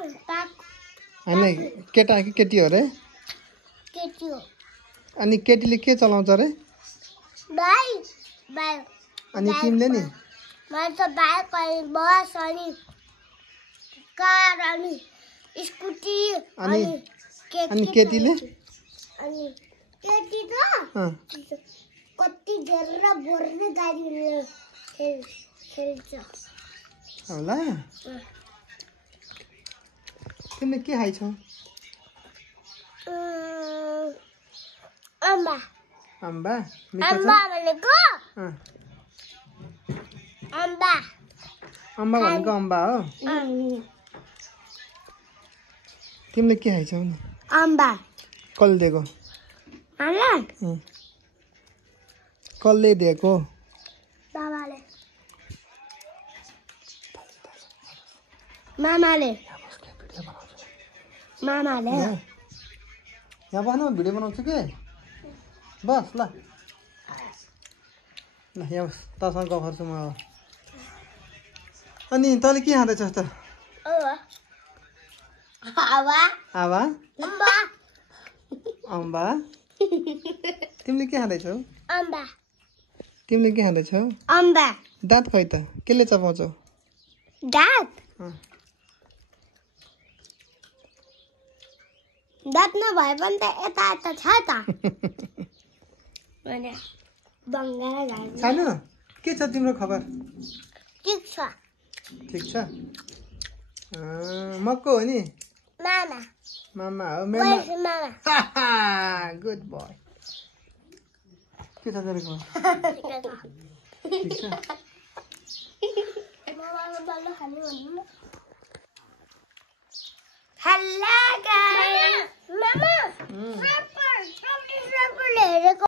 हैन केटा कि केटी हो रे केटी हो अनि केटीले के चलाउँछ रे बाइक अनि तिमीले नि मैले त बाइक अनि बस अनि कार अनि स्कुटी अनि केटीले अनि केटी त कति धेरै बोर्ने गाडीले खेल्छ होला तिमीले के खाइछौ अम्बा अम्बा अम्बा भनेको अम्बा अम्बा भनेको अम्बा हो तिमीले के खाइछौ नि अम्बा कसले दिएको कसले दिएको बाबाले मामाले यहाँ बस्नु भिडियो बनाउँछु के बस ल यहाँ बस तसँग गफ गर्छु म अब अनि तैँले के खाँदैछस् त आवा अम्बा तिमीले के खाँदैछौ तिमीले के खाँदैछौ अम्बा दाँत खै त केले चपाउँछौ दाँत नभए पनि त यता छ त सानो के छ तिम्रो खबर ठिक छ मक्को हो नि मामा हो मामा गुड बोय के छ तेरो खबर ठिक छ